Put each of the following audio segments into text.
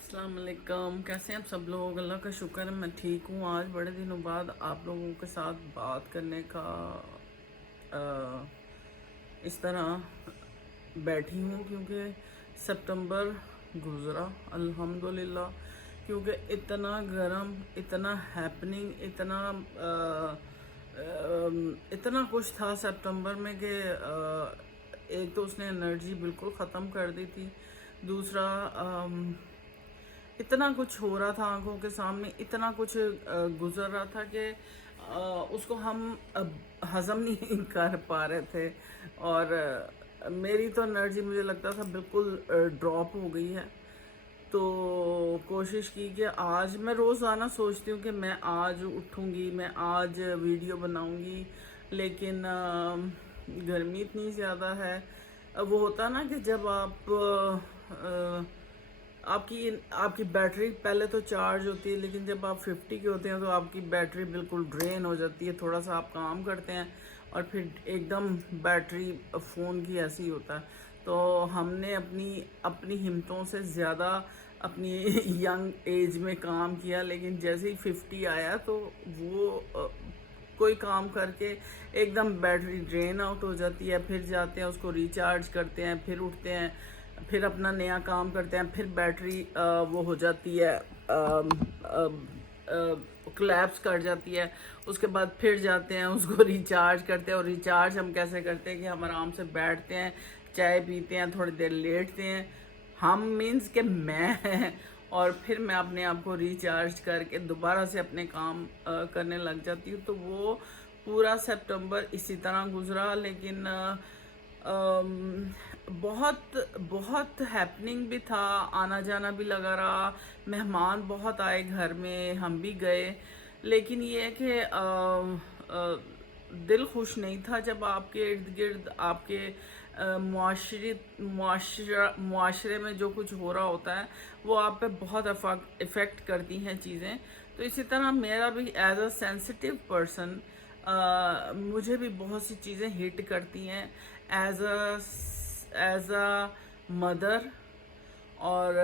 अस्सलाम वालेकुम। कैसे हैं आप सब लोग? अल्लाह का शुक्र है मैं ठीक हूँ। आज बड़े दिनों बाद आप लोगों के साथ बात करने का अ, इस तरह बैठी हूँ क्योंकि सितंबर गुज़रा अल्हम्दुलिल्लाह। क्योंकि इतना गरम, इतना हैपनिंग, इतना कुछ था सितंबर में कि एक तो उसने एनर्जी बिल्कुल ख़त्म कर दी थी। दूसरा इतना कुछ हो रहा था आंखों के सामने, इतना कुछ गुजर रहा था कि उसको हम हजम नहीं कर पा रहे थे। और मेरी तो एनर्जी मुझे लगता था बिल्कुल ड्रॉप हो गई है। तो कोशिश की कि आज मैं रोज़ाना सोचती हूँ कि मैं आज उठूँगी, मैं आज वीडियो बनाऊँगी, लेकिन गर्मी इतनी ज़्यादा है। वो होता ना कि जब आप आपकी आपकी बैटरी पहले तो चार्ज होती है, लेकिन जब आप 50 के होते हैं तो आपकी बैटरी बिल्कुल ड्रेन हो जाती है। थोड़ा सा आप काम करते हैं और फिर एकदम बैटरी फ़ोन की ऐसी होता है। तो हमने अपनी अपनी हिम्मतों से ज़्यादा अपनी यंग एज में काम किया, लेकिन जैसे ही 50 आया तो वो कोई काम करके एकदम बैटरी ड्रेन आउट हो जाती है। फिर जाते हैं उसको रिचार्ज करते हैं, फिर उठते हैं, फिर अपना नया काम करते हैं, फिर बैटरी वो हो जाती है, कोलैप्स कर जाती है। उसके बाद फिर जाते हैं उसको रिचार्ज करते हैं। और रिचार्ज हम कैसे करते हैं कि हम आराम से बैठते हैं, चाय पीते हैं, थोड़ी देर लेटते हैं। हम मीन्स कि मैं और फिर मैं अपने आप को रिचार्ज करके दोबारा से अपने काम करने लग जाती हूँ। तो वो पूरा सितंबर इसी तरह गुजरा। लेकिन बहुत बहुत हैपनिंग भी था, आना जाना भी लगा रहा, मेहमान बहुत आए घर में, हम भी गए। लेकिन ये है कि दिल खुश नहीं था जब आपके इर्द गिर्द आपके मुआशरे में जो कुछ हो रहा होता है वो आप पे बहुत इफ़ेक्ट करती हैं चीज़ें। तो इसी तरह मेरा भी एज अ सेंसिटिव पर्सन मुझे भी बहुत सी चीज़ें हिट करती हैं एज अ मदर। और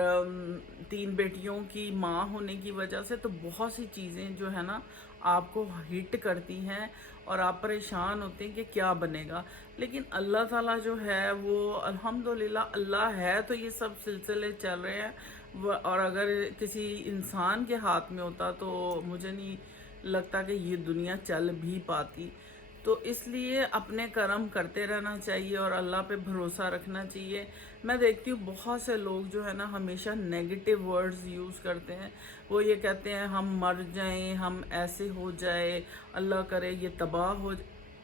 तीन बेटियों की माँ होने की वजह से तो बहुत सी चीज़ें जो है ना आपको हिट करती हैं और आप परेशान होते हैं कि क्या बनेगा। लेकिन अल्लाह ताला जो है वो अल्हम्दुलिल्लाह अल्लाह है, तो ये सब सिलसिले चल रहे हैं। और अगर किसी इंसान के हाथ में होता तो मुझे नहीं लगता कि ये दुनिया चल भी पाती। तो इसलिए अपने कर्म करते रहना चाहिए और अल्लाह पे भरोसा रखना चाहिए। मैं देखती हूँ बहुत से लोग जो है ना हमेशा नेगेटिव वर्ड्स यूज़ करते हैं। वो ये कहते हैं हम मर जाएं, हम ऐसे हो जाए, अल्लाह करे ये तबाह हो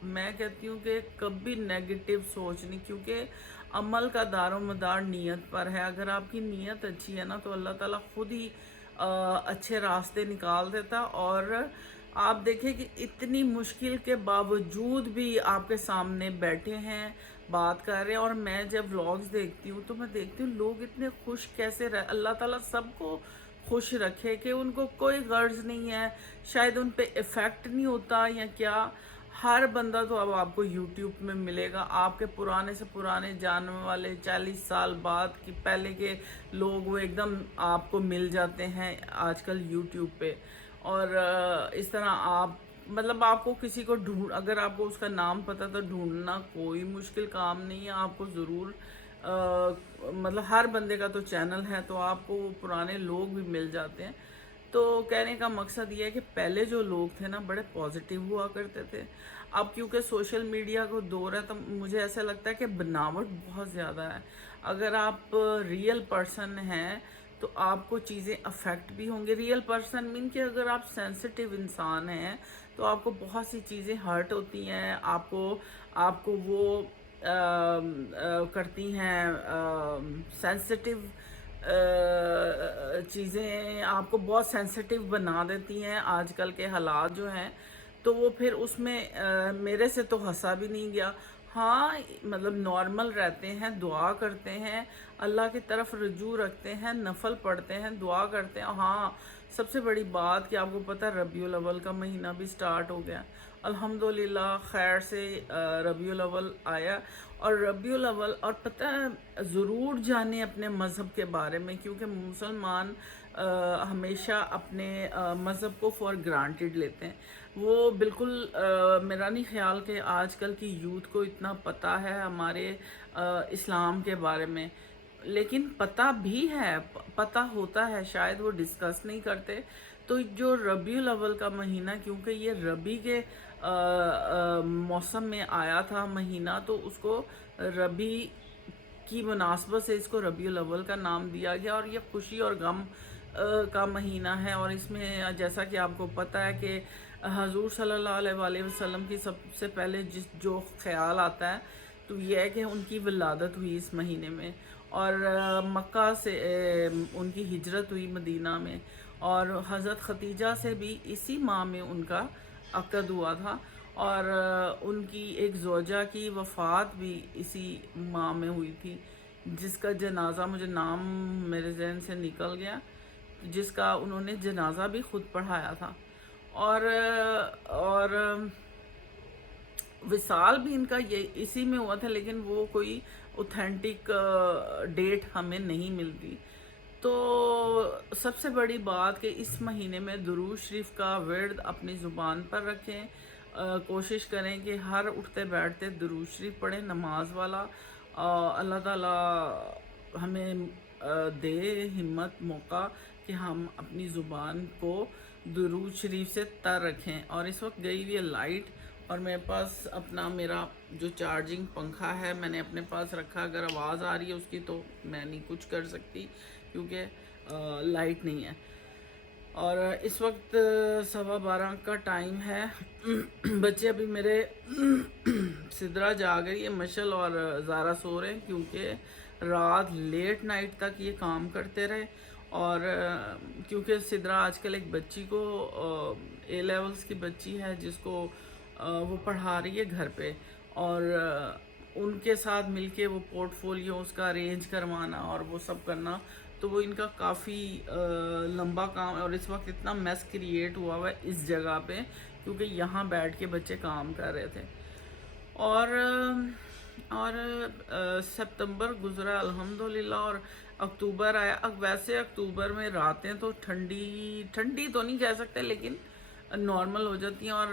मैं कहती हूँ कि कभी नेगेटिव सोच नहीं, क्योंकि अमल का दारोमदार नीयत पर है। अगर आपकी नीयत अच्छी है ना तो अल्लाह ताला खुद ही अच्छे रास्ते निकाल देता। और आप देखें कि इतनी मुश्किल के बावजूद भी आपके सामने बैठे हैं, बात कर रहे हैं। और मैं जब व्लॉग्स देखती हूँ तो मैं देखती हूँ लोग इतने खुश कैसे रह, अल्लाह ताला सबको खुश रखे कि उनको कोई गर्ज नहीं है, शायद उन पे इफ़ेक्ट नहीं होता या क्या। हर बंदा तो अब आपको यूट्यूब में मिलेगा, आपके पुराने से पुराने जानने वाले 40 साल बाद की पहले के लोग वो एकदम आपको मिल जाते हैं आजकल यूट्यूब पे। और इस तरह आप मतलब आपको किसी को ढूंढ, अगर आपको उसका नाम पता तो ढूंढना कोई मुश्किल काम नहीं है। आपको ज़रूर मतलब हर बंदे का तो चैनल है, तो आपको वो पुराने लोग भी मिल जाते हैं। तो कहने का मकसद ये है कि पहले जो लोग थे ना बड़े पॉजिटिव हुआ करते थे। अब क्योंकि सोशल मीडिया को दौर है तो मुझे ऐसा लगता है कि बनावट बहुत ज़्यादा है। अगर आप रियल पर्सन हैं तो आपको चीज़ें अफेक्ट भी होंगे। रियल पर्सन मीन कि अगर आप सेंसिटिव इंसान हैं तो आपको बहुत सी चीज़ें हर्ट होती हैं, आपको आपको वो करती हैं सेंसिटिव चीज़ें आपको बहुत सेंसिटिव बना देती हैं आजकल के हालात जो हैं। तो वो फिर उसमें मेरे से तो हंसा भी नहीं गया। हाँ मतलब नॉर्मल रहते हैं, दुआ करते हैं, अल्लाह की तरफ रुजू रखते हैं, नफल पढ़ते हैं, दुआ करते हैं। हाँ सबसे बड़ी बात कि आपको पता है रबीउल अव्वल का महीना भी स्टार्ट हो गया अल्हम्दुलिल्लाह खैर से रबीउल अव्वल आया। और रबीउल अव्वल, और पता है, ज़रूर जाने अपने मज़हब के बारे में, क्योंकि मुसलमान हमेशा अपने मज़हब को फॉर ग्रांटेड लेते हैं। वो बिल्कुल मेरा नहीं ख्याल कि आजकल की यूथ को इतना पता है हमारे इस्लाम के बारे में। लेकिन पता भी है, पता होता है, शायद वो डिस्कस नहीं करते। तो जो रबीउल अव्वल का महीना, क्योंकि ये रबी के मौसम में आया था महीना, तो उसको रबी की मुनासबत से इसको रबीउल अव्वल का नाम दिया गया। और ये खुशी और गम का महीना है। और इसमें जैसा कि आपको पता है कि हजूर सल्लल्लाहु अलैहि वसल्लम की सबसे पहले जो ख्याल आता है तो ये है कि उनकी विलादत हुई इस महीने में। और मक्का से उनकी हिजरत हुई मदीना में। और हज़रत खतीजा से भी इसी माह में उनका अक़द हुआ था। और उनकी एक ज़ौजा की वफ़ात भी इसी माह में हुई थी, जिसका जनाजा, मुझे नाम मेरे जहन से निकल गया, जिसका उन्होंने जनाजा भी ख़ुद पढ़ाया था। और विसाल भी इनका ये इसी में हुआ था, लेकिन वो कोई ऑथेंटिक डेट हमें नहीं मिलती। तो सबसे बड़ी बात कि इस महीने में दुरूद शरीफ का विर्द अपनी ज़ुबान पर रखें। कोशिश करें कि हर उठते बैठते दुरूद शरीफ पढ़ें, नमाज वाला। अल्लाह ताला हमें दे हिम्मत, मौका कि हम अपनी ज़ुबान को दुरूद शरीफ से तर रखें। और इस वक्त गई हुई है लाइट, और मेरे पास अपना मेरा जो चार्जिंग पंखा है मैंने अपने पास रखा। अगर आवाज़ आ रही है उसकी तो मैं नहीं कुछ कर सकती, क्योंकि लाइट नहीं है। और इस वक्त 12:15 का टाइम है। बच्चे अभी मेरे सिदरा जाग रही है, मशल और ज़ारा सो रहे हैं, क्योंकि रात लेट नाइट तक ये काम करते रहे। और क्योंकि सिदरा आजकल एक बच्ची को ए लेवल्स की बच्ची है, जिसको वो पढ़ा रही है घर पे। और उनके साथ मिलके वो पोर्टफोलियो उसका अरेंज करवाना और वो सब करना, तो वो इनका काफ़ी लंबा काम है। और इस वक्त इतना मेस क्रिएट हुआ है इस जगह पे, क्योंकि यहाँ बैठ के बच्चे काम कर रहे थे। और सितंबर गुजरा अल्हम्दुलिल्लाह, और अक्टूबर आया। अब वैसे अक्टूबर में रातें तो ठंडी ठंडी तो नहीं कह सकते, लेकिन नॉर्मल हो जाती हैं। और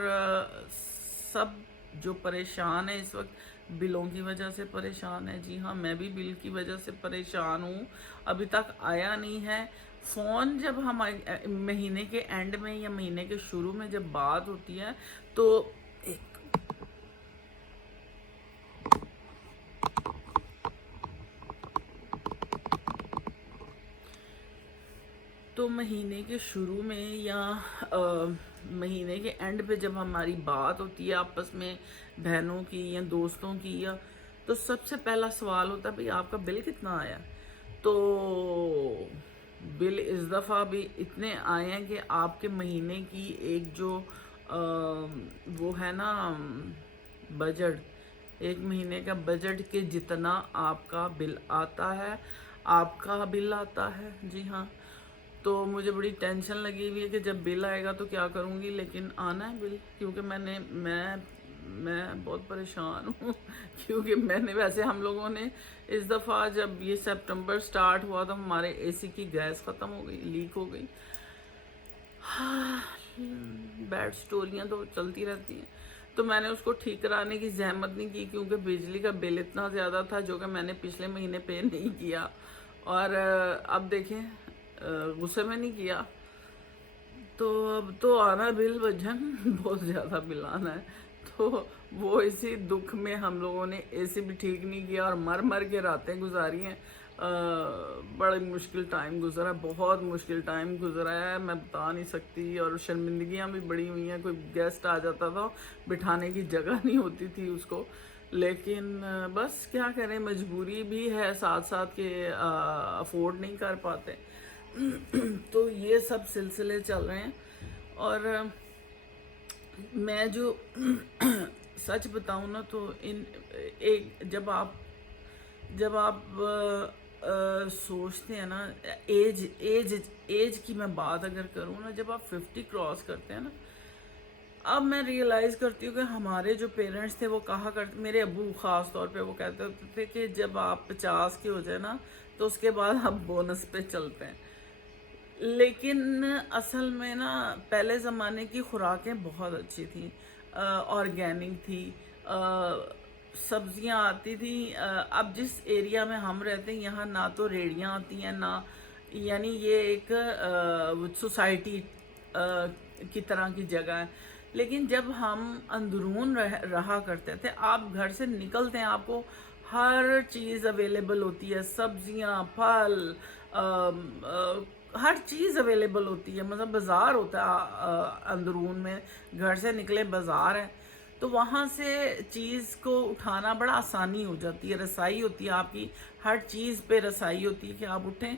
सब जो परेशान है इस वक्त बिलों की वजह से परेशान है। जी हाँ, मैं भी बिल की वजह से परेशान हूँ। अभी तक आया नहीं है फ़ोन। जब हम महीने के एंड में या महीने के शुरू में जब बात होती है तो महीने के शुरू में या महीने के एंड पे जब हमारी बात होती है आपस में बहनों की या दोस्तों की, या तो सबसे पहला सवाल होता है भाई आपका बिल कितना आया। तो बिल इस दफ़ा भी इतने आए हैं कि आपके महीने की एक जो वो है ना बजट, एक महीने का बजट के जितना आपका बिल आता है, आपका बिल आता है। जी हाँ, तो मुझे बड़ी टेंशन लगी हुई है कि जब बिल आएगा तो क्या करूँगी, लेकिन आना है बिल, क्योंकि मैं बहुत परेशान हूँ। क्योंकि मैंने, वैसे हम लोगों ने इस दफ़ा जब ये सितंबर स्टार्ट हुआ तो हमारे एसी की गैस ख़त्म हो गई, लीक हो गई। हाँ, बैड स्टोरियाँ तो चलती रहती हैं। तो मैंने उसको ठीक कराने की जहमत नहीं की, क्योंकि बिजली का बिल इतना ज़्यादा था जो कि मैंने पिछले महीने पे नहीं किया। और अब देखें, गुस्से में नहीं किया, तो अब तो आना बिल वजन बहुत ज़्यादा बिल आना है। तो वो इसी दुख में हम लोगों ने एसी भी ठीक नहीं किया और मर मर के रातें गुजारी हैं। बड़ी मुश्किल टाइम गुजरा, बहुत मुश्किल टाइम गुजरा है, मैं बता नहीं सकती। और शर्मिंदगियाँ भी बड़ी हुई हैं। कोई गेस्ट आ जाता था, बिठाने की जगह नहीं होती थी उसको। लेकिन बस क्या करें, मजबूरी भी है साथ साथ के अफोर्ड नहीं कर पाते। तो ये सब सिलसिले चल रहे हैं। और मैं जो सच बताऊं ना, तो एक जब आप सोचते हैं ना, एज की मैं बात अगर करूँ ना, जब आप 50 क्रॉस करते हैं ना, اب میں ریئلائز کرتی ہوں کہ ہمارے جو پیرنٹس تھے وہ کہا کرتے، میرے ابو خاص طور پہ وہ کہتے ہوتے تھے کہ جب آپ 50 کے ہو جائے نا تو اس کے بعد آپ بونس پہ چلتے ہیں. لیکن اصل میں نا پہلے زمانے کی خوراکیں بہت اچھی تھیں، آرگینک تھی، سبزیاں آتی تھیں. اب جس ایریا میں ہم رہتے ہیں یہاں نہ تو ریڑیاں آتی ہیں، نہ یعنی یہ ایک سوسائٹی کی طرح کی جگہ ہے. لیکن جب ہم اندرون رہا کرتے تھے، آپ گھر سے نکلتے ہیں آپ کو ہر چیز اویلیبل ہوتی ہے، سبزیاں، پھل، ہر چیز اویلیبل ہوتی ہے. مطلب بازار ہوتا ہے اندرون میں، گھر سے نکلے بازار ہے، تو وہاں سے چیز کو اٹھانا بڑا آسانی ہو جاتی ہے، رسائی ہوتی ہے آپ کی، ہر چیز پہ رسائی ہوتی ہے کہ آپ اٹھیں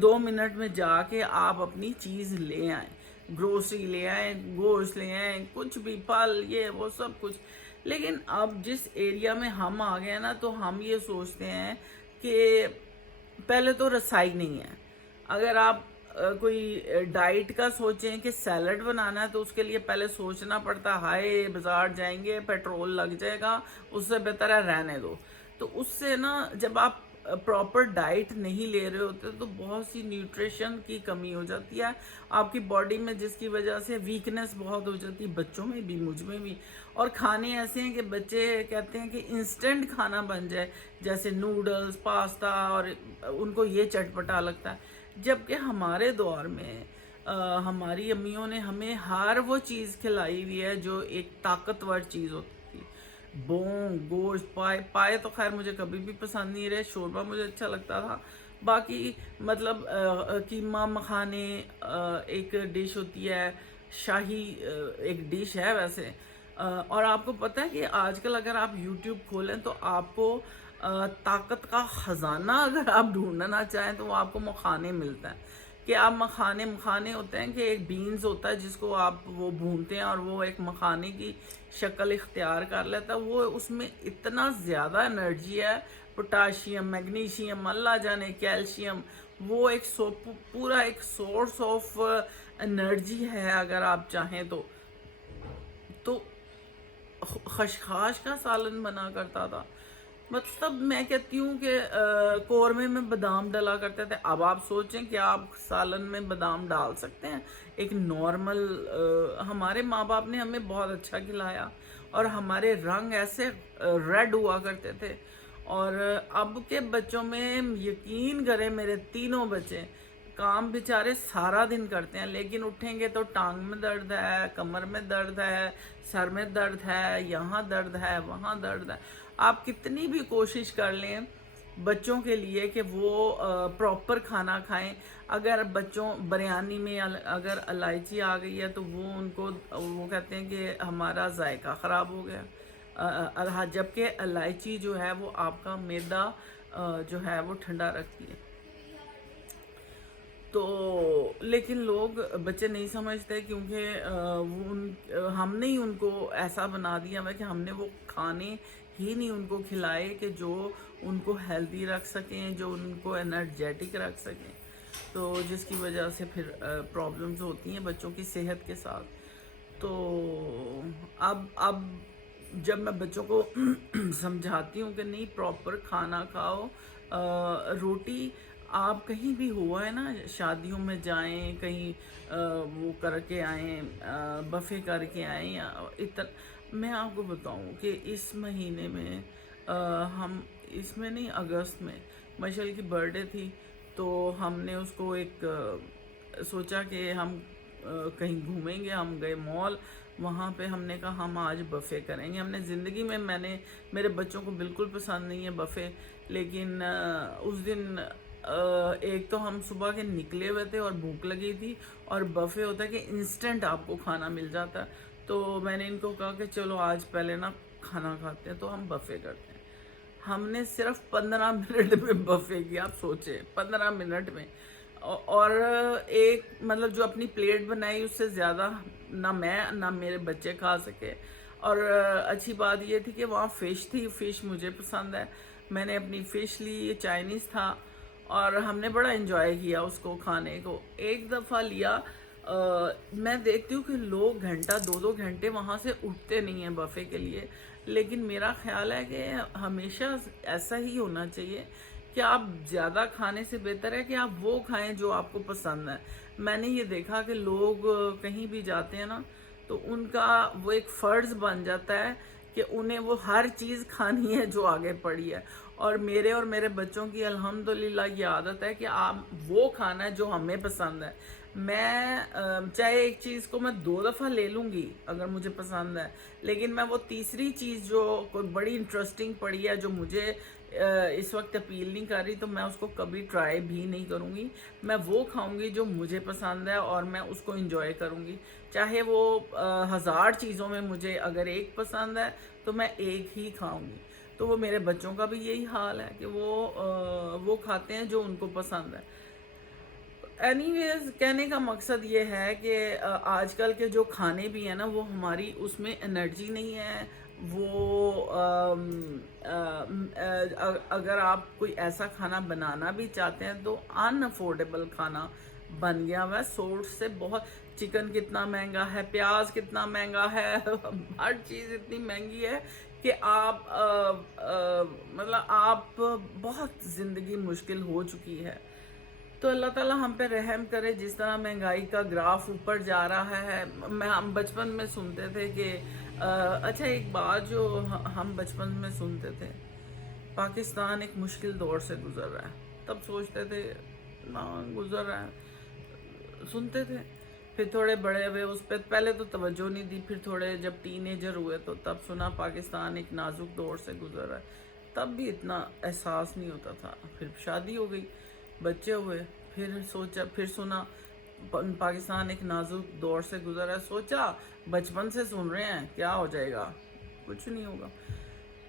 2 منٹ میں جا کے آپ اپنی چیز لے آئیں، گروسری لے آئیں، گوشت لے آئیں، کچھ بھی، پھل، یہ وہ سب کچھ. لیکن اب جس ایریا میں ہم آ گئے نا تو ہم یہ سوچتے ہیں کہ پہلے تو رسائی نہیں ہے. اگر آپ کوئی ڈائٹ کا سوچیں کہ سیلڈ بنانا ہے تو اس کے لیے پہلے سوچنا پڑتا ہے، ہائے بازار جائیں گے پیٹرول لگ جائے گا، اس سے بہتر ہے رہنے دو. تو اس سے نا جب آپ پراپر ڈائٹ نہیں لے رہے ہوتے تو بہت سی نیوٹریشن کی کمی ہو جاتی ہے آپ کی باڈی میں، جس کی وجہ سے ویکنس بہت ہو جاتی ہے، بچوں میں بھی، مجھ میں بھی. اور کھانے ایسے ہیں کہ بچے کہتے ہیں کہ انسٹنٹ کھانا بن جائے، جیسے نوڈلز، پاستا، اور ان کو یہ چٹپٹا لگتا ہے. جبکہ ہمارے دور میں ہماری امیوں نے ہمیں ہر وہ چیز کھلائی ہوئی ہے جو ایک طاقتور چیز ہوتی تھی. بون، گوشت، پائے تو خیر مجھے کبھی بھی پسند نہیں رہے، شوربہ مجھے اچھا لگتا تھا. باقی مطلب قیمہ مکھانے ایک ڈش ہوتی ہے، شاہی ایک ڈش ہے ویسے. اور آپ کو پتہ ہے کہ آج کل اگر آپ یوٹیوب کھولیں تو آپ کو طاقت کا خزانہ اگر آپ ڈھونڈنا چاہیں تو وہ آپ کو مکھانے ملتا ہے. کہ آپ مکھانے ہوتے ہیں کہ ایک بینز ہوتا ہے جس کو آپ وہ بھونتے ہیں اور وہ ایک مکھانے کی شکل اختیار کر لیتا ہے. وہ اس میں اتنا زیادہ انرجی ہے، پوٹاشیم، میگنیشیم، اللہ جانے کیلشیم، وہ ایک پورا ایک سورس آف انرجی ہے اگر آپ چاہیں تو. تو خشخاش کا سالن بنا کرتا تھا. مطلب میں کہتی ہوں کہ قورمے میں بادام ڈلا کرتے تھے. اب آپ سوچیں کہ آپ سالن میں بادام ڈال سکتے ہیں؟ ایک نارمل ہمارے ماں باپ نے ہمیں بہت اچھا کھلایا اور ہمارے رنگ ایسے ریڈ ہوا کرتے تھے. اور اب کے بچوں میں یقین کریں، میرے تینوں بچے کام بیچارے سارا دن کرتے ہیں لیکن اٹھیں گے تو ٹانگ میں درد ہے، کمر میں درد ہے، سر میں درد ہے، یہاں درد ہے، وہاں درد ہے. آپ کتنی بھی کوشش کر لیں بچوں کے لیے کہ وہ پراپر کھانا کھائیں، اگر بچوں بریانی میں اگر الائچی آ گئی ہے تو وہ ان کو وہ کہتے ہیں کہ ہمارا ذائقہ خراب ہو گیا. جبکہ الائچی جو ہے وہ آپ کا معدہ جو ہے وہ ٹھنڈا رکھتی ہے. تو لیکن لوگ بچے نہیں سمجھتے کیونکہ ہم نے ہی ان کو ایسا بنا دیا ہے کہ ہم نے وہ کھانے ہی نہیں ان کو کھلائے کہ جو ان کو ہیلدی رکھ سکیں، جو ان کو انرجیٹک رکھ سکیں. تو جس کی وجہ سے پھر پرابلمز ہوتی ہیں بچوں کی صحت کے ساتھ. تو اب جب میں بچوں کو سمجھاتی ہوں کہ نہیں پراپر کھانا کھاؤ، روٹی آپ کہیں بھی ہوا ہے نا، شادیوں میں جائیں، کہیں وہ کر کے آئیں، بفے کر کے آئیں. میں آپ کو بتاؤں کہ اس مہینے میں ہم اس میں نہیں، اگست میں مشل کی برتھ ڈے تھی تو ہم نے اس کو ایک سوچا کہ ہم کہیں گھومیں گے. ہم گئے مال، وہاں پہ ہم نے کہا ہم آج بفے کریں گے. ہم نے زندگی میں میرے بچوں کو بالکل پسند نہیں ہے بفے، لیکن اس دن ایک تو ہم صبح کے نکلے ہوئے تھے اور بھوک لگی تھی، اور بفے ہوتا ہے کہ انسٹنٹ آپ کو کھانا مل جاتا ہے. تو میں نے ان کو کہا کہ چلو آج پہلے نا کھانا کھاتے ہیں تو ہم بفے کرتے ہیں. ہم نے صرف 15 منٹ میں بفے کیا. آپ سوچیں 15 منٹ میں. اور ایک مطلب جو اپنی پلیٹ بنائی اس سے زیادہ نہ میں نہ میرے بچے کھا سکے. اور اچھی بات یہ تھی کہ وہاں فش تھی، فش مجھے پسند ہے، میں نے اپنی فش لی، چائنیز تھا، اور ہم نے بڑا انجوائے کیا اس کو کھانے کو. ایک دفعہ لیا میں دیکھتی ہوں کہ لوگ گھنٹہ 2 گھنٹے وہاں سے اٹھتے نہیں ہیں بفے کے لیے، لیکن میرا خیال ہے کہ ہمیشہ ایسا ہی ہونا چاہیے کہ آپ زیادہ کھانے سے بہتر ہے کہ آپ وہ کھائیں جو آپ کو پسند ہے۔ میں نے یہ دیکھا کہ لوگ کہیں بھی جاتے ہیں نا تو ان کا وہ ایک فرض بن جاتا ہے کہ انہیں وہ ہر چیز کھانی ہے جو آگے پڑی ہے، اور میرے بچوں کی الحمدللہ یہ عادت ہے کہ آپ وہ کھانا ہے جو ہمیں پسند ہے۔ میں چاہے ایک چیز کو میں 2 دفعہ لے لوں گی اگر مجھے پسند ہے، لیکن میں وہ تیسری چیز جو کوئی بڑی انٹرسٹنگ پڑی ہے جو مجھے اس وقت اپیل نہیں کر رہی تو میں اس کو کبھی ٹرائی بھی نہیں کروں گی۔ میں وہ کھاؤں گی جو مجھے پسند ہے اور میں اس کو انجوائے کروں گی، چاہے وہ 1000 چیزوں میں مجھے اگر ایک پسند ہے تو میں ایک ہی کھاؤں گی۔ تو وہ میرے بچوں کا بھی یہی حال ہے کہ وہ کھاتے ہیں جو ان کو پسند ہے۔ اینی ویز کہنے کا مقصد یہ ہے کہ آج کل کے جو کھانے بھی ہیں نا وہ ہماری اس میں انرجی نہیں ہے۔ وہ اگر آپ کوئی ایسا کھانا بنانا بھی چاہتے ہیں تو ان افورڈیبل کھانا بن گیا ہوا ہے، سورس سے بہت۔ چکن کتنا مہنگا ہے، پیاز کتنا مہنگا ہے، ہر چیز اتنی مہنگی ہے کہ آپ مطلب آپ بہت زندگی مشکل ہو چکی ہے۔ تو اللہ تعالیٰ ہم پہ رحم کرے۔ جس طرح مہنگائی کا گراف اوپر جا رہا ہے، ہم بچپن میں سنتے تھے کہ اچھا ایک بات جو ہم بچپن میں سنتے تھے، پاکستان ایک مشکل دور سے گزر رہا ہے، تب سوچتے تھے ہاں گزر رہا ہے، سنتے تھے۔ پھر تھوڑے بڑے ہوئے اس پہ پہلے تو توجہ نہیں دی، پھر تھوڑے جب ٹین ایجر ہوئے تو تب سنا پاکستان ایک نازک دور سے گزر رہا ہے، تب بھی اتنا احساس نہیں ہوتا تھا۔ پھر شادی ہو گئی، بچے ہوئے، پھر سوچا، پھر سنا پاکستان ایک نازک دور سے گزر رہا ہے، سوچا بچپن سے سن رہے ہیں کیا ہو جائے گا، کچھ نہیں ہوگا۔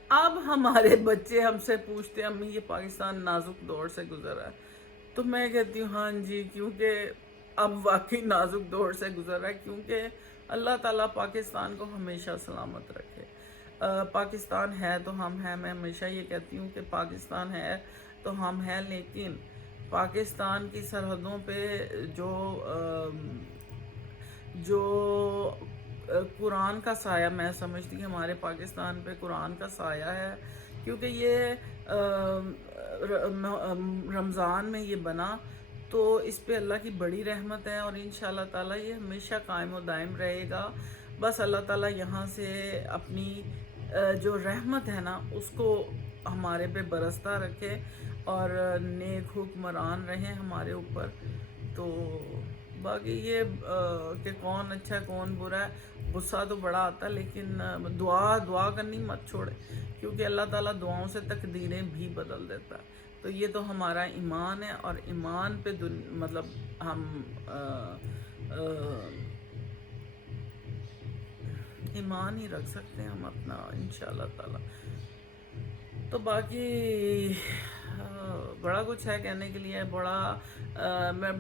اب ہمارے بچے ہم سے پوچھتے ہیں امی یہ پاکستان نازک دور سے گزر رہا ہے، تو میں کہتی ہوں ہاں جی، کیونکہ اب واقعی نازک دور سے گزر رہا ہے، کیونکہ اللہ تعالیٰ پاکستان کو ہمیشہ سلامت رکھے۔ پاکستان ہے تو ہم ہیں، میں ہمیشہ یہ کہتی ہوں کہ پاکستان ہے تو ہم ہیں، لیکن پاکستان کی سرحدوں پہ جو قرآن کا سایہ، میں سمجھتی ہوں ہمارے پاکستان پہ قرآن کا سایہ ہے، کیونکہ یہ رمضان میں یہ بنا تو اس پہ اللہ کی بڑی رحمت ہے، اور انشاءاللہ تعالیٰ یہ ہمیشہ قائم و دائم رہے گا۔ بس اللہ تعالیٰ یہاں سے اپنی جو رحمت ہے نا اس کو ہمارے پہ برستا رکھے اور نیک حکمران رہیں ہمارے اوپر۔ تو باقی یہ کہ کون اچھا ہے کون برا ہے، غصہ تو بڑا آتا ہے، لیکن دعا کرنی مت چھوڑے، کیونکہ اللہ تعالیٰ دعاؤں سے تقدیریں بھی بدل دیتا ہے۔ تو یہ تو ہمارا ایمان ہے، اور ایمان پہ مطلب ہم ایمان ہی رکھ سکتے ہیں ہم اپنا انشاءاللہ تعالیٰ۔ تو باقی بڑا کچھ ہے کہنے کے لیے،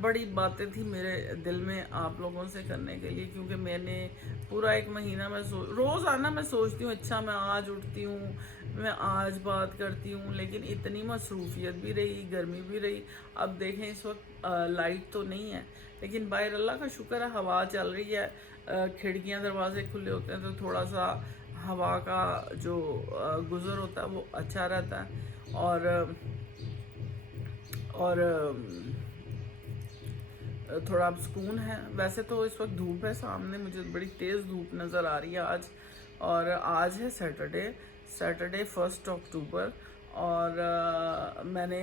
بڑی باتیں تھی میرے دل میں آپ لوگوں سے کرنے کے لیے، کیونکہ میں نے پورا ایک مہینہ میں روزانہ میں سوچتی ہوں اچھا میں آج اٹھتی ہوں، میں آج بات کرتی ہوں، لیکن اتنی مصروفیت بھی رہی، گرمی بھی رہی۔ اب دیکھیں اس وقت لائٹ تو نہیں ہے، لیکن باہر اللہ کا شکر ہے ہوا چل رہی ہے، کھڑکیاں دروازے کھلے ہوتے ہیں تو تھوڑا سا ہوا کا جو گزر ہوتا ہے وہ اچھا رہتا ہے، اور تھوڑا اب سکون ہے۔ ویسے تو اس وقت دھوپ ہے، سامنے مجھے بڑی تیز دھوپ نظر آ رہی ہے آج، اور آج ہے سیٹرڈے 1 اکتوبر، اور میں نے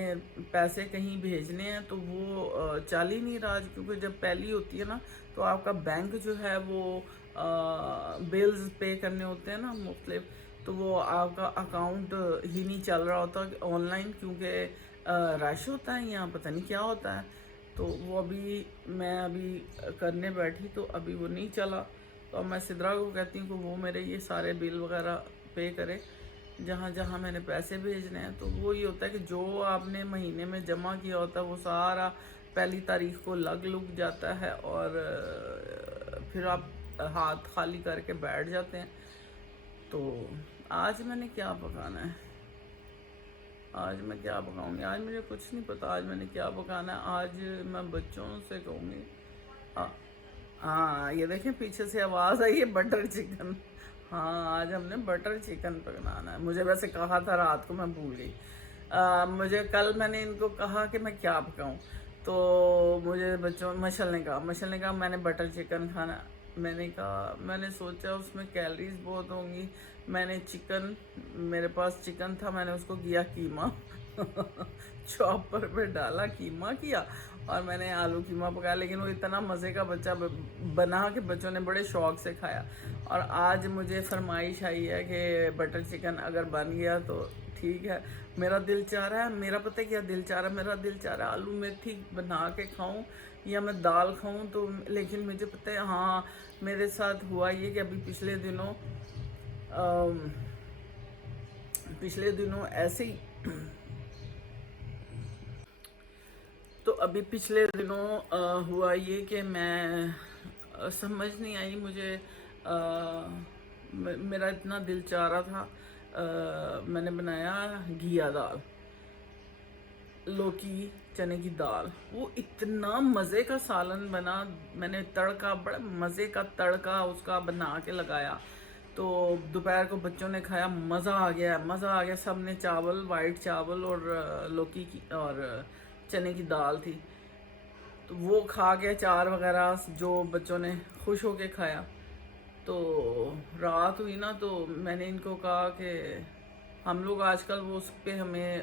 پیسے کہیں بھیجنے ہیں تو وہ چل ہی نہیں رہا، کیونکہ جب پہلی ہوتی ہے نا تو آپ کا بینک جو ہے وہ بلز پے کرنے ہوتے ہیں نا مختلف، تو وہ آپ کا اکاؤنٹ ہی نہیں چل رہا ہوتا آن لائن، کیونکہ رش ہوتا ہے یہاں، پتہ نہیں کیا ہوتا ہے۔ تو وہ میں ابھی کرنے بیٹھی تو ابھی وہ نہیں چلا، تو اب میں سدرا کو کہتی ہوں کہ وہ میرے یہ سارے بل وغیرہ پے کرے جہاں جہاں میں نے پیسے بھیجنے ہیں۔ تو وہ یہ ہوتا ہے کہ جو آپ نے مہینے میں جمع کیا ہوتا ہے وہ سارا 1 تاریخ کو لگ جاتا ہے، اور پھر آپ ہاتھ خالی کر کے بیٹھ جاتے ہیں۔ تو آج میں نے کیا پکانا ہے، آج میں کیا پکاؤں گی، آج مجھے کچھ نہیں پتا آج میں نے کیا پکانا ہے۔ آج میں بچوں سے کہوں گی हाँ ये देखें पीछे से आवाज़ आई है बटर चिकन। हाँ आज हमने बटर चिकन बनाना है। मुझे वैसे कहा था रात को, मैं भूल गई। मुझे कल मैंने इनको कहा कि मैं क्या पकाऊं, तो मुझे बच्चों मशल ने कहा मैंने बटर चिकन खाना। मैंने कहा, मैंने सोचा उसमें कैलोरीज बहुत होंगी। मैंने चिकन, मेरे पास चिकन था, मैंने उसको किया कीमा चॉपर पे डाला, कीमा किया और मैंने आलू कीमा पकाया। लेकिन वो इतना मज़े का बना कि बच्चों ने बड़े शौक से खाया। और आज मुझे फरमाइश आई है कि बटर चिकन अगर बन गया तो ठीक है। मेरा दिल चाह रहा है, मेरा पता है क्या दिल चाह रहा है, मेरा दिल चाह रहा है आलू मेथी बना के खाऊं या मैं दाल खाऊं। तो लेकिन मुझे पता है, हाँ मेरे साथ हुआ ये कि अभी पिछले दिनों ऐसे ही तो अभी पिछले दिनों हुआ ये कि मैं समझ नहीं आई मुझे, मेरा इतना दिल चाह रहा था। मैंने बनाया घिया दाल, लौकी चने की दाल। वो इतना मज़े का सालन बना। मैंने तड़का, बड़ा मज़े का तड़का उसका बना के लगाया। तो दोपहर को बच्चों ने खाया, मज़ा आ गया, मज़ा आ गया। सब ने चावल, वाइट चावल और लौकी की और चने की दाल थी, तो वो खा के अचार वगैरह जो बच्चों ने खुश होके खाया। तो रात हुई ना, तो मैंने इनको कहा कि हम लोग आजकल वो उस पर हमें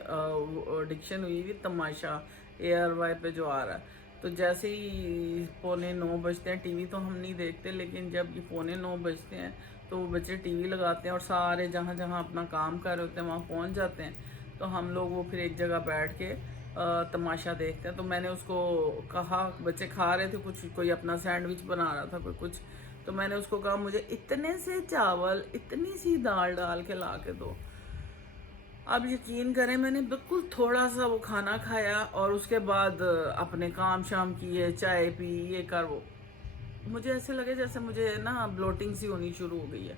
एडिक्शन हुई थी, तमाशा ARY पे जो आ रहा है। तो जैसे ही 8:45 बजते हैं, टीवी तो हम नहीं देखते, लेकिन जब ये 8:45 बजते हैं तो वो बच्चे टीवी लगाते हैं और सारे जहाँ जहाँ अपना काम कर रहे होते हैं वहाँ पहुँच जाते हैं। तो हम लोग वो फिर एक जगह बैठ के तमाशा देखते हैं। तो मैंने उसको कहा, बच्चे खा रहे थे कुछ, कोई अपना सैंडविच बना रहा था, कोई कुछ। तो मैंने उसको कहा मुझे इतने से चावल, इतनी सी दाल डाल के ला के दो। आप यकीन करें, मैंने बिल्कुल थोड़ा सा वो खाना खाया और उसके बाद अपने काम शाम किए, चाय पी, ये कर वो। मुझे ऐसे लगे जैसे मुझे ना ब्लोटिंग सी होनी शुरू हो गई है।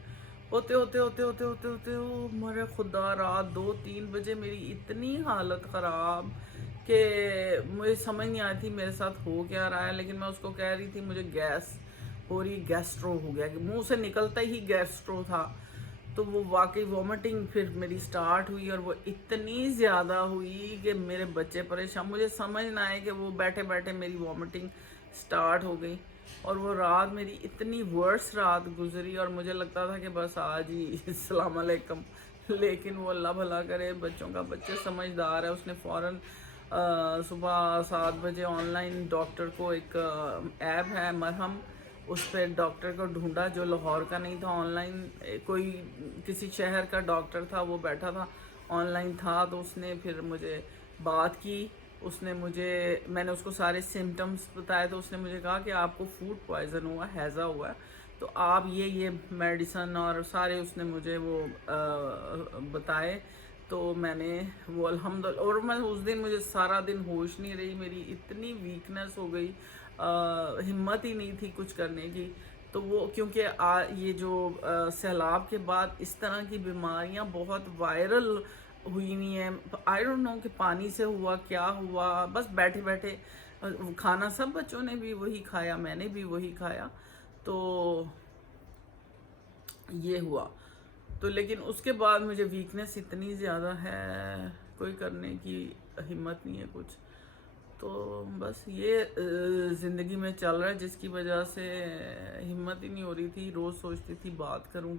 होते होते होते होते होते होते ओ मेरे खुदा, रात 2-3 बजे मेरी इतनी हालत ख़राब कि मुझे समझ नहीं आती मेरे साथ हो क्या रहा है। लेकिन मैं उसको कह रही थी मुझे गैस हो रही, गैस्ट्रो हो गया, मुंह से निकलता ही गैस्ट्रो था। तो वो वाकई वॉमिटिंग फिर मेरी स्टार्ट हुई और वो इतनी ज़्यादा हुई कि मेरे बच्चे परेशान, मुझे समझ ना आए कि वो बैठे बैठे मेरी वॉमिटिंग स्टार्ट हो गई। और वो रात मेरी इतनी वर्स रात गुजरी और मुझे लगता था कि बस आज ही अस्सलाम वालेकुम। लेकिन वो अल्लाह भला करे, बच्चों का बच्चे समझदार है, उसने फ़ौरन सुबह 7 बजे ऑनलाइन डॉक्टर को, एक ऐप है मरहम, उस पर डॉक्टर को ढूंढा जो लाहौर का नहीं था, ऑनलाइन कोई किसी शहर का डॉक्टर था, वो बैठा था ऑनलाइन था। तो उसने फिर मुझे बात की, उसने मुझे, मैंने उसको सारे सिम्टम्स बताए। तो उसने मुझे कहा कि आपको फूड पॉइज़न हुआ, हैज़ा हुआ है, तो आप ये मेडिसन और सारे उसने मुझे वो बताए। तो मैंने वो अल्हम्दुलिल्लाह, और मैं उस दिन मुझे सारा दिन होश नहीं रही, मेरी इतनी वीकनेस हो गई, हिम्मत ही नहीं थी कुछ करने की। तो वो क्योंकि ये जो सैलाब के बाद इस तरह की बीमारियां बहुत वायरल हुई हुई हैं। आई डोंट नो कि पानी से हुआ क्या हुआ, बस बैठे बैठे खाना सब बच्चों ने भी वही खाया, मैंने भी वही खाया, तो ये हुआ। तो लेकिन उसके बाद मुझे वीकनेस इतनी ज़्यादा है, कोई करने की हिम्मत नहीं है कुछ। तो बस ये ज़िंदगी में चल रहा है, जिसकी वजह से हिम्मत ही नहीं हो रही थी। रोज़ सोचती थी बात करूं,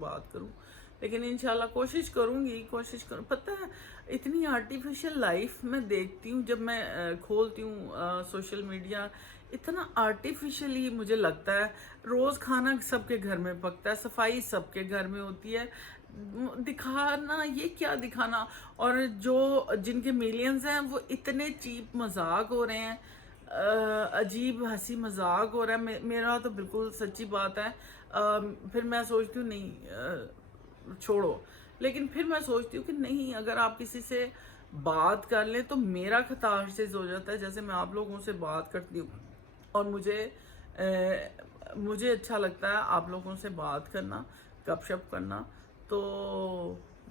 लेकिन इंशाल्लाह कोशिश करूं। पता है, इतनी आर्टिफिशियल लाइफ मैं देखती हूँ जब मैं खोलती हूँ सोशल मीडिया, इतना आर्टिफिशियली मुझे लगता है। रोज़ खाना सबके घर में पकता है, सफाई सबके घर में होती है, दिखाना ये क्या दिखाना। और जो जिनके मिलियंस हैं वो इतने चीप मजाक हो रहे हैं, अजीब हंसी मजाक हो रहा है। मेरा तो बिल्कुल सच्ची बात है। फिर मैं सोचती हूँ नहीं, छोड़ो। लेकिन फिर मैं सोचती हूँ कि नहीं, अगर आप किसी से बात कर लें तो मेरा खतारसिस हो जाता है। जैसे मैं आप लोगों से बात करती हूँ और मुझे अच्छा लगता है आप लोगों से बात करना, गपशप करना। तो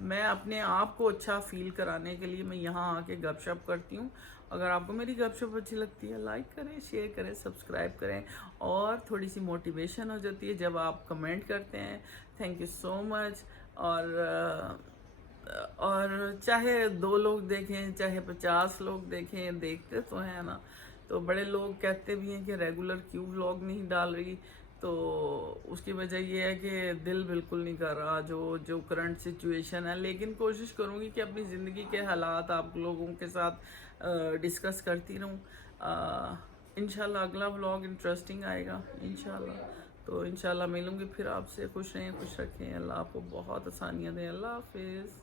मैं अपने आप को अच्छा फील कराने के लिए मैं यहाँ आके गपशप करती हूँ اگر آپ کو میری گپ شپ اچھی لگتی ہے لائک کریں، شیئر کریں، سبسکرائب کریں، اور تھوڑی سی موٹیویشن ہو جاتی ہے جب آپ کمنٹ کرتے ہیں. تھینک یو سو مچ. اور چاہے 2 لوگ دیکھیں چاہے 50 لوگ دیکھیں، دیکھتے تو ہیں نا. تو بڑے لوگ کہتے بھی ہیں کہ ریگولر کیوں ولاگ نہیں ڈال رہی، تو اس کی وجہ یہ ہے کہ دل بالکل نہیں کر رہا جو کرنٹ سچویشن ہے. لیکن کوشش کروں گی کہ اپنی زندگی کے حالات آپ لوگوں کے ساتھ ڈسکس کرتی رہوں. انشاءاللہ اگلا ولاگ انٹرسٹنگ آئے گا انشاءاللہ. تو انشاءاللہ ملوں گی پھر آپ سے. خوش رہیں، خوش رکھیں. اللہ آپ کو بہت آسانیاں دیں. اللہ حافظ.